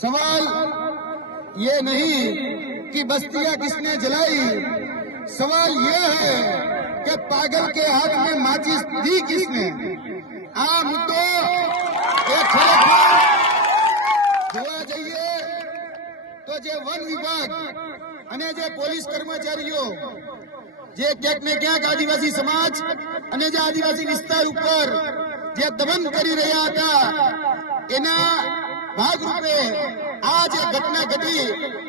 सवाल ये नहीं कि बस्तियां किसने जलाई, सवाल ये है कि पागल के हाथ में माचिस दी किसने। आ मुद्दो એ ખરેખર જોવા જઈએ તો જે વન વિભાગ અને જે પોલીસ કર્મચારીઓ જે ક્યાંક ને ક્યાંક આદિવાસી સમાજ અને જે આદિવાસી વિસ્તાર ઉપર જે દમન કરી રહ્યા હતા એના ભાગરૂપે આ જે ઘટના ઘટી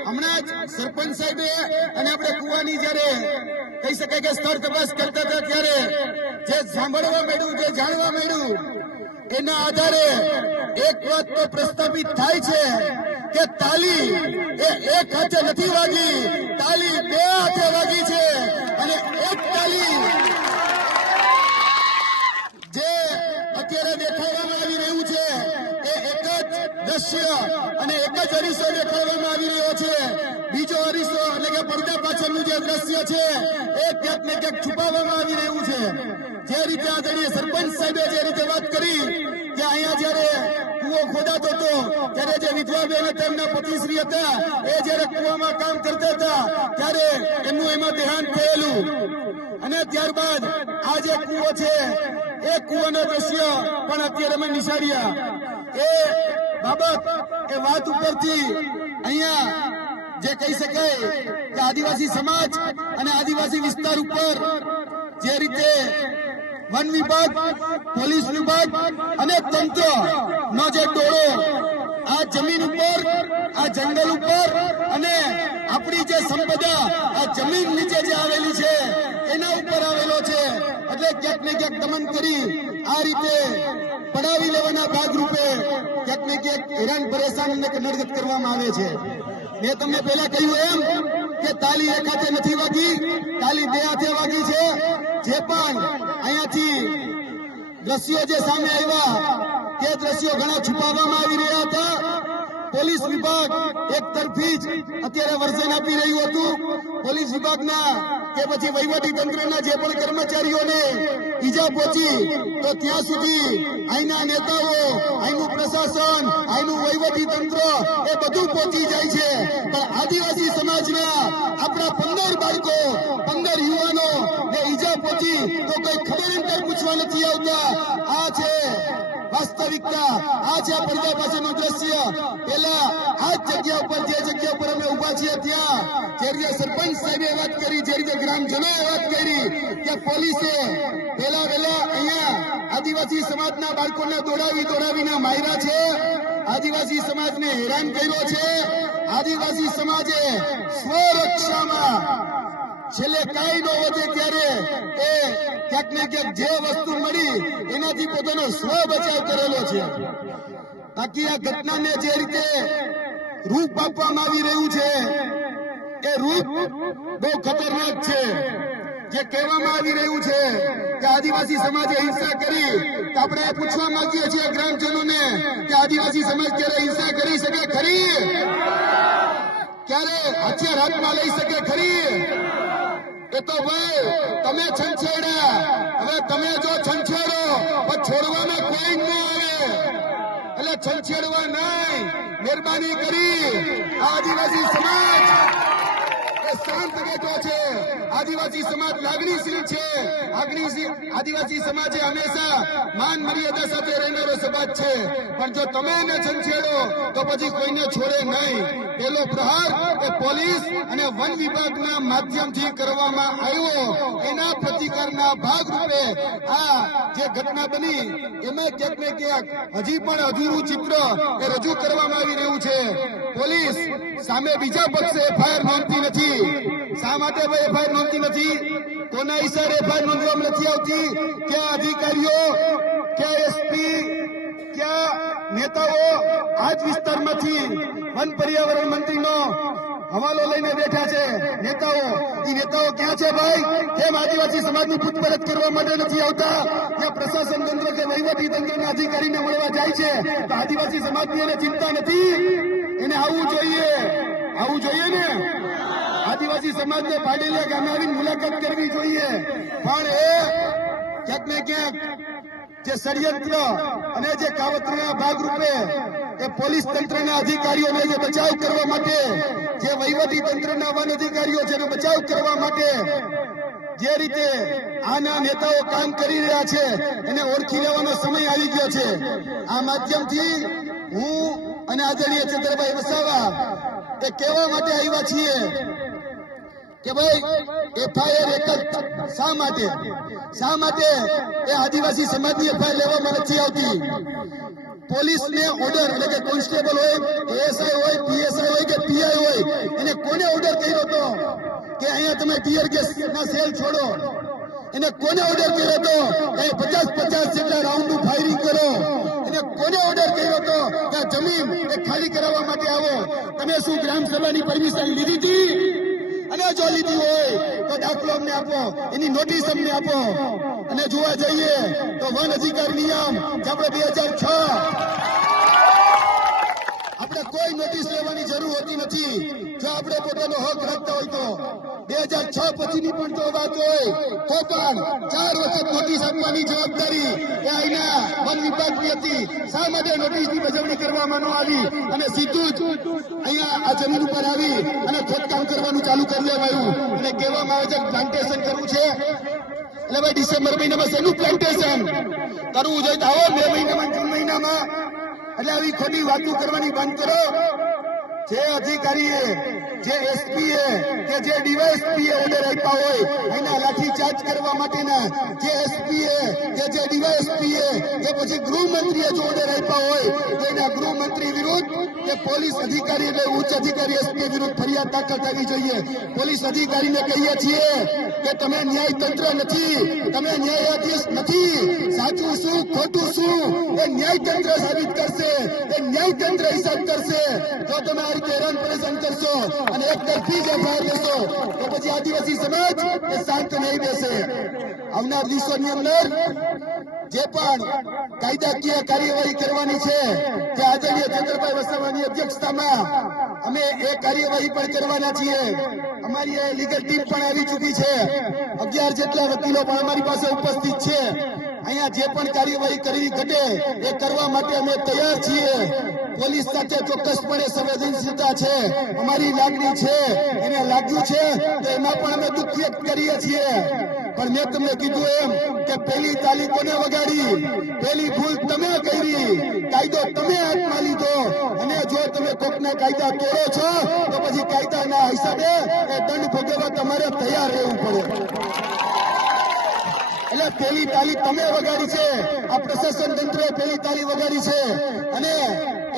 હમણાં જ સરપંચ સાહેબે અને આપણે કુવાની જયારે કહી શકાય કે સ્થળ તપાસ કરતા હતા ત્યારે જે સાંભળવા મળ્યું, જે જાણવા મળ્યું એના આધારે એક વાત તો પ્રસ્થાપિત થાય છે કે તાલી એ એક હાથે નથી વાગી, તાલી બે હાથે વાગી છે અને એક તાલી જે અત્યારે દેખાડવામાં આવી રહ્યું છે એ એક જ દ્રશ્ય અને એક જ અરીસો દેખાડવામાં આવી રહ્યો છે. બીજો અરીસો એટલે કે પડદા પાછળનું જે દ્રશ્ય છે એ ક્યાંક ને ક્યાંક છુપાવવામાં આવી રહ્યું છે. જે રીતે આદરણીય સરપંચ સાહેબે જે રીતે વાત કરી કે અહીંયા જયારે કુવો ખોદાતો હતો ત્યારે જે વિધવા બેન તેમના પતિશ્રી હતા એ જયારે કુવામાં કામ કરતા હતા ત્યારે એમનું એમાં દેહાંત થયેલું અને ત્યારબાદ આ જે કુવો છે એ કુવાના દ્રશ્ય પણ અત્યારે અમે નિશાળ્યા. એ બાબત એ વાત ઉપરથી અહીંયા જે કહી શકાય કે આદિવાસી સમાજ અને આદિવાસી વિસ્તાર ઉપર જે રીતે વન વિભાગ, પોલીસ વિભાગ અને તંત્ર નો જે ટોળો આ જમીન ઉપર, આ જંગલ ઉપર અને આપણી જે સંપદા આ જમીન નીચે જે આવેલી છે એના ઉપર આવેલો છે એટલે ક્યાંક ને ક્યાંક દમન કરી આ રીતે પડાવી લેવાના ભાગરૂપે ક્યાંક ને ક્યાંક હેરાન પરેશાન અને નડગત કરવામાં આવે છે. મેં તમને પહેલા કહ્યું એમ કે તાલી એક હાથે નથી વાગી, તાલી બે હાથે વાગી છે. જે પણ અહીંયાથી દ્રશ્યો જે સામે આવ્યા તે દ્રશ્યો ઘણા છુપાવવામાં આવી રહ્યા હતા. પોલીસ વિભાગ એક તરફી જ અત્યારે વર્ઝન આપી રહ્યું હતું. પોલીસ વિભાગના કે પછી વહીવટી તંત્રના જે પણ કર્મચારીઓને ઈજા પહોંચી તો ત્યાં સુધી અહીંના નેતાઓ, અહીંનું પ્રશાસન, અહીંનું વહીવટી તંત્ર એ બધું પહોંચી જાય છે. પણ આદિવાસી સમાજના આપણા 15 બાળકો, 15 યુવાનો ને ઈજા પહોંચી તો કોઈ ખબર અંતર પૂછવા નથી આવતા. આ છે વાસ્તવિકતા, આ છે પડદા પાછળનું દ્રશ્ય. પેલા આ જગ્યા ઉપર, જે જગ્યા ઉપર અમે ઉભા છીએ ત્યાં જે રીતે સરપંચ સાહેબે વાત કરી, જે રીતે ગ્રામજનોએ વાત કરી કે પોલીસે પેલા અહીંયા આદિવાસી સમાજના બાળકોને દોડાવીને માર્યા છે, આદિવાસી સમાજને હેરાન કર્યો છે. આદિવાસી સમાજે સ્વરક્ષામાં છેલ્લે કાંઈ ન વધે ત્યારે એ ક્યાંક ને ક્યાંક જે વસ્તુ મળી એનાથી પોતાનો સ્વ બચાવ કરેલો છે. બાકી આ ઘટનાને જે રીતે રૂપ આપવામાં આવી રહ્યું છે એ રૂપ બહુ ખતરનાક છે. જે કહેવામાં આવી રહ્યું છે કે આદિવાસી સમાજે હિંસા કરી તો આપણે પૂછવા માંગીએ છીએ ગ્રામજનોને કે આદિવાસી સમાજ ક્યારે હિંસા કરી શકે ખરી? ક્યારે હથિયાર હાથમાં લઈ શકે ખરી? એ તો ભાઈ તમે છંછેડ્યા, હવે તમે જો છંછેડો પણ છોડવાના કોઈ ન આવે એટલે છંછેડવા નહીં. મહેરબાની કરી આદિવાસી સમાજ શાંત બેઠો છે. આદિવાસી સમાજ લાગણીશીલ છે. આદિવાસી સમાજે હંમેશા માન મર્યાદા સાથે રહેનારો સમાજ છે. પણ જો તમે એને છંછેડો તો પછી કોઈને છોડે નહીં. પેલો પ્રહાર એ પોલીસ અને વન વિભાગના માધ્યમથી કરવામાં આવ્યો. એના પ્રતિકારના ભાગરૂપે આ જે ઘટના બની એમાં ક્યાંક ને ક્યાંક હજી પણ અધૂરું ચિત્ર એ રજૂ કરવામાં આવી રહ્યું છે. પોલીસ સામે બીજા પક્ષે એફઆઈઆર નોંધતી નથી. શા માટે એફઆઈઆર નોંધતી નથી? કોના ઈશારે એફઆઈઆર નોંધવામાં નથી આવતી? ક્યાં અધિકારીઓ, ક્યાં એસપી, ક્યાં નેતાઓ આ જ વિસ્તારમાંથી વન પર્યાવરણ મંત્રીનો હવાલો લઈને બેઠા છે નેતાઓ. એ નેતાઓ ક્યાં છે ભાઈ? કેમ આદિવાસી સમાજની પૂછપરછ કરવા માટે નથી આવતા? ત્યાં પ્રશાસન તંત્ર કે વહીવટી તંત્રના અધિકારીને મળવા જાય છે તો આદિવાસી સમાજની એને ચિંતા નથી? એને આવવું જોઈએ ને. આદિવાસી સમાજને પાડેલિયા ગામે આવીને મુલાકાત કરવી જોઈએ. પણ એ ક્યાંક ને ક્યાંક જે ષડયંત્ર અને જે કાવતરાના ભાગરૂપે એ પોલીસ તંત્રના અધિકારીઓને જે બચાવ કરવા માટે, જે વહીવટી તંત્રના વન અધિકારીઓ છે એને બચાવ કરવા માટે જે રીતે આના નેતાઓ કામ કરી રહ્યા છે એને ઓળખી લેવાનો સમય આવી ગયો છે. આ માધ્યમથી હું અને આદરણીય ચંદ્રભાઈ વસાવા એ કહેવા માટે આવ્યા છીએ કે ભાઈ એફઆઈઆર એક જ શા માટે એ આદિવાસી સમાજની એફઆઈઆર લેવામાં નથી આવતી? પોલીસને ઓર્ડર, એટલે કે કોન્સ્ટેબલ હોય, એએસઆઈ હોય, પીએસઆઈ હોય કે પીઆઈ હોય, એને કોને ઓર્ડર કર્યો હતો કે અહીંયા તમે ટીયર ગેસ ના સેલ છોડો? એને કોને ઓર્ડર કર્યો હતો કે 50 જેટલા રાઉન્ડનું ફાયરિંગ કરો? એને કોને ઓર્ડર કર્યો હતો કે જમીન એ ખાલી કરાવવા માટે આવો? તમે શું ગ્રામ સભાની પરમિશન લીધી હતી? અને જો લીધી હોય તો દાખલો અમને આપો, એની નોટિસ અમને આપો. અને જોવા જઈએ તો વન અધિકાર નિયમ જે આપણે 2006 આપણે કોઈ નોટિસ લેવાની જરૂર હોતી નથી જો આપણે પોતાનો હક રાખતા હોય તો. 2006 પછીની પણ જો વાત હોય તો પણ 4 વખત નોટિસ આપવાની જવાબદારી એ અહીંના વન વિભાગની હતી. શા માટે નોટિસની બજવણી કરવામાં ન આવી અને સીધું જ અહીંયા આ જમીન ઉપર આવી અને ખોદકામ કરવાનું ચાલુ કરી દેવાયું? અને કહેવામાં આવે છે પ્લાન્ટેશન કરવું છે. એટલે ભાઈ ડિસેમ્બર મહિનામાં શેનું પ્લાન્ટેશન કરવું જોઈએ? તો આવો 2 મહિનામાં, 3 મહિનામાં. એટલે આવી ખોટી વાતો કરવાની બંધ કરો. જે અધિકારીએ, જે એસપીએ કે જે ડીવાયએસપીએ ઓર્ડર આપ્યા હોય એના લાઠીચાર્જ કરવા માટેના, જે એસપીએ કે જે ડીવાયએસપીએ કે પછી ગૃહમંત્રીએ જો ઓર્ડર આપ્યા હોય તો એના ગૃહમંત્રી વિરુદ્ધ કે પોલીસ અધિકારી એટલે ઉચ્ચ અધિકારી એસપી વિરુદ્ધ ફરિયાદ દાખલ થવી જોઈએ. પોલીસ અધિકારીને કહીએ છીએ કે તમે ન્યાયતંત્ર નથી, તમે ન્યાયાધીશ નથી. સાચું શું ખોટું શું એ ન્યાયતંત્ર સાબિત કરશે, એ ન્યાયતંત્ર હિસાબ કરશે. જો તમે આ રીતે હેરાન પરેશાન કરશો અને એક તરફી જ એફઆઈઆર લેશો તો પછી આદિવાસી સમાજ એ શાંત નહીં બેસે. આવનાર દિવસોની અંદર જે પણ કાયદાકીય કાર્યવાહી કરવાની છે તે આદરણીય ચંદ્રભાઈ વસાવાની અધ્યક્ષતામાં અમે એ કાર્યવાહી પણ કરવાના છીએ. અમારી લીગલ ટીમ પણ આવી ચૂકી છે. 11 જેટલા વકીલો પણ અમારી પાસે ઉપસ્થિત છે. અહીંયા જે પણ કાર્યવાહી કરવી ઘટે એ કરવા માટે અમે તૈયાર છીએ. પોલીસ સાથે ચોક્કસપણે સંવેદનશીલતા છે, અમારી લાગણી છે, એને લાગ્યું છે તો એમાં પણ અમે દુઃખ વ્યક્ત કરીએ છીએ. પણ મેં તમને કીધું એમ કે પહેલી તાલી કોને વગાડી? પહેલી ભૂલ તમે કરી, કાયદો તમે હાથમાં લીધો. અને જો તમે કોકના કાયદા તોડો છો તો પછી કાયદાના હિસાબે એ દંડ ભોગવવા તમારે તૈયાર રહેવું પડે. એટલે પહેલી તાલી તમે વગાડી છે, આ પ્રશાસન તંત્રે પહેલી તાલી વગાડી છે. અને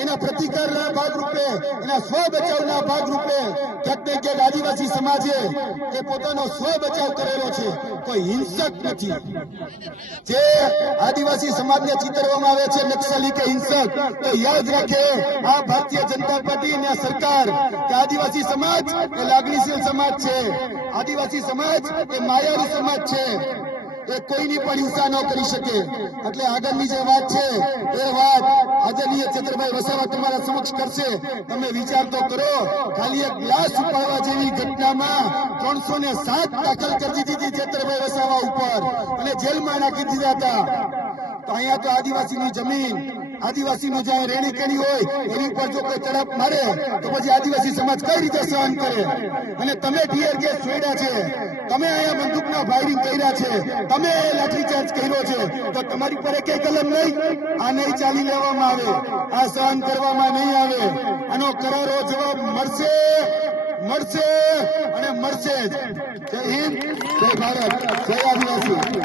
એના પ્રતિકારના ભાગરૂપે, એના સ્વ બચાવના ભાગરૂપે ક્યાંક ને ક્યાંક આદિવાસી સમાજે એ પોતાનો સ્વ બચાવ કરેલો છે, કોઈ હિંસક નથી. જે આદિવાસી સમાજને ચિતરવામાં આવે છે નક્સલી કે હિંસક, તો યાદ રાખે આ ભારતીય જનતા પાર્ટી અને સરકાર કે આદિવાસી સમાજ એ લાગણીશીલ સમાજ છે, આદિવાસી સમાજ એ માયાવી સમાજ છે. એ કોઈની પણ હિંસા ન કરી શકે. એટલે આગળની જે વાત છે એ વાત આદરણીય ચંદ્રભાઈ વસાવા તમારા સમક્ષ કરશે. તમે વિચાર તો કરો, ખાલી એક ગ્લાસ ઉપાડવા જેવી ઘટનામાં 307 દાખલ કરી દીધી ચંદ્રભાઈ વસાવા ઉપર અને જેલમાં નાખી દીધા હતા. તો અહીંયા તો આદિવાસીની જમીન, આદિવાસીનું જ્યાં રહેણી કેણી હોય એની ઉપર જો કોઈ તડપ મારે તો પછી આદિવાસી સમાજ કઈ રીતે સહન કરે? અને તમે ટીયર ગેસ છોડ્યા છે, તમે અહીંયા બંદૂકના ફાયરિંગ કર્યા છે, તમે લાઠીચાર્જ કર્યો છે, તો તમારી પર એક કલમ નહીં? આ નહીં ચાલી લેવામાં આવે, આ સહન કરવામાં નહીં આવે. આનો કરારો જવાબ મળશે અને મળશે જ. જય હિન્દ, જય ભારત, જય આદિવાસી.